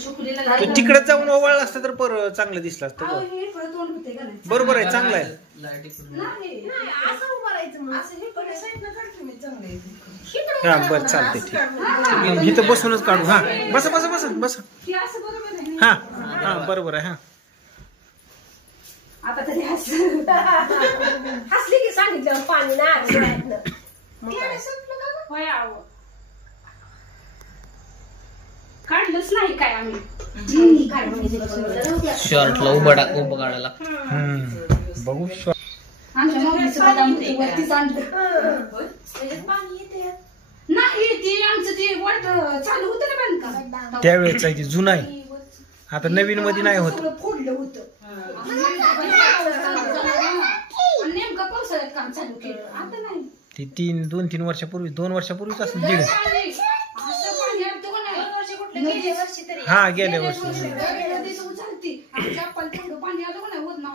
तू तिकडे जाऊन ओवाळला असतं तर पर चांगलं दिसलं असतं. बरोबर आहे, चांगलं आहे. हा बरं चालते, ठीक. इथं बसूनच काढू. हा बस बस बस बस. हा हा बरोबर आहे. हा आता तरी हसली की सांगितलं पाणी नाही काढलंच नाही काय आम्ही शॉर्टला उभं काढायला. बघू आमच्या मम्मीचं बदाम वरतीच आणलं नाही. ती आमचं ते वट चालू होतं ना बांधकाम त्यावेळेच आहे, ती जुनं आहे. आता नवीन मध्ये नाही होत. फोडलं होतं नेमकं पावसाळ्यात काम चालू केलं. आता नाही. ती 2-3 वर्षापूर्वी 2 वर्षापूर्वीच असं दीड. हा गेल्या वर्षी पाणी आलं नाही होत ना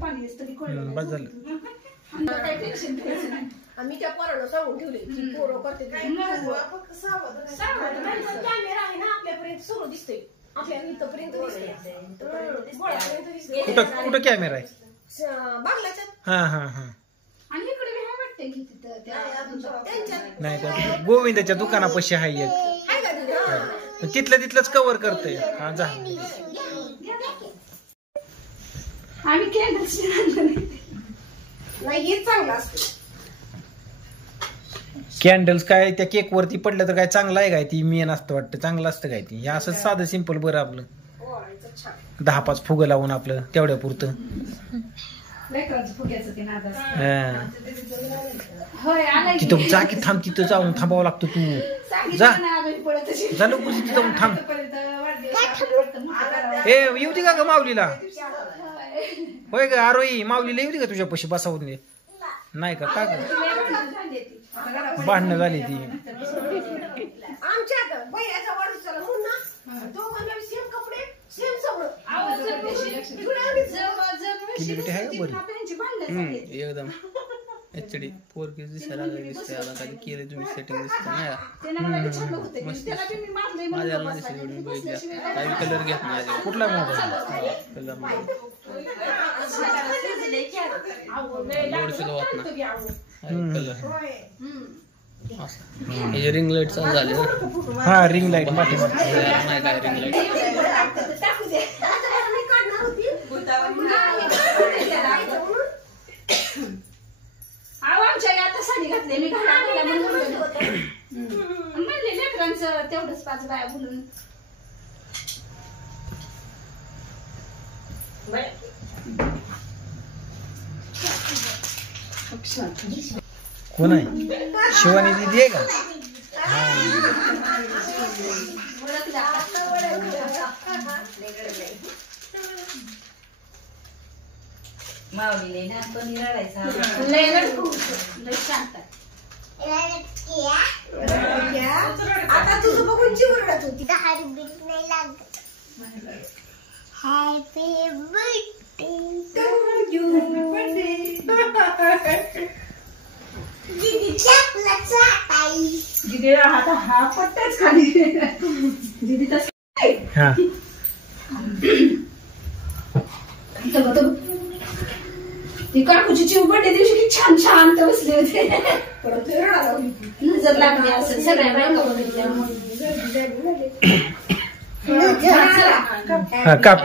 पाणी बस झालं. आम्ही त्या पोराला सांगून ठेवले की पोरं करते कॅमेरा आहे ना आपल्यापर्यंत सुरू दिसतोय. आपल्याला इथपर्यंत कुठं कुठं कॅमेरा आहे बागलाच्यात. हा हा हा. आणि इकडे वाटते की नाही तर गोविंदाच्या दुकानापाशी आहे तिथलंच कव्हर करतोय. हा जा. आम्ही कॅन्डल्स नाही हे चांगलं असतं. कॅन्डल्स काय त्या केक वरती पडलं तर काय चांगलं आहे काय? ती मेन असतं वाटतं, चांगलं असतं काय ती? हे असं साधं सिंपल बरं आपलं 10-5 फुगं लावून आपलं तेवढ्या पुरतं. तिथं जा की थांब, तिथं जाऊन थांबावं लागतं. तू जा झालं तिथं जाऊन थांब. ए येऊ दे का ग माऊलीला? होय ग आरोही, माऊलीला येऊ दे का तुझ्या पशी बसावून? नाही का? का भांडणं झाली ती. एकदम HD 4K दिसायला दिसते. आता काही केले तुम्ही सेटिंग दिसत नाही. माझ्या काही कलर घेत नाही. कुठला मोबाईल? कलर लोड सुद्धा होत नाही. कलर हे रिंग लाईट चालू झाले ना. हा रिंग लाईट नाही काय रिंग लाईट. आमच्या आता साडी घातली मी घालायला म्हणले लेकरांचं तेवढंच 5 बाया बोलून. कोण आहे? शिवानी दीदी आहे का? माऊलीले ना कोणी रडायचा आता तुझं बघून जीव रडत होती. नाही लागत. Happy birthday to you. दीदी आता हा पट्टाच खाली. दीदी तस ती काकूची चिव बर्थडे दिवशी की छान शांत बसले होते. परत नजर लागली असं सगळ्या बायका बघितल्या. काप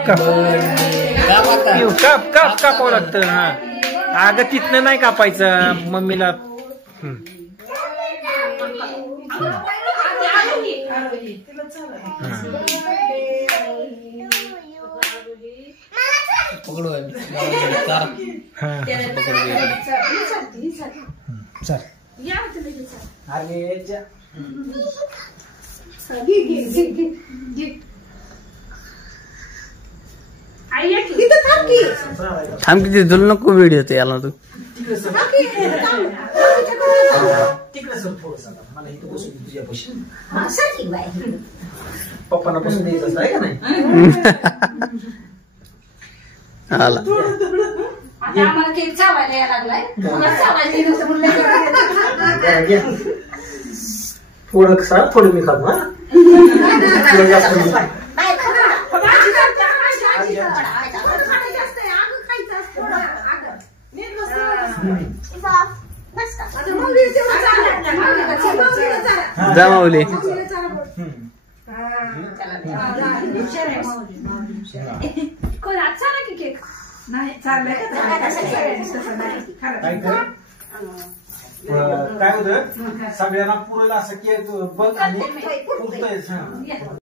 कापावं लागतं. हा अगं तिथनं नाही कापायचं मम्मीला. पकडू थांब किती तुला नको व्हिडिओ ते याला. तू पप्पांना बसून द्यायचं आहे का नाही? आला आम्हाला केक चावायला यायला लागलाय. थोडं मी खातो. जा माऊली. कोण आज चाला की केक नाही चाललंय काय होतं सगळ्यांना पुरेल असं केक बघ आणि पुरतंय.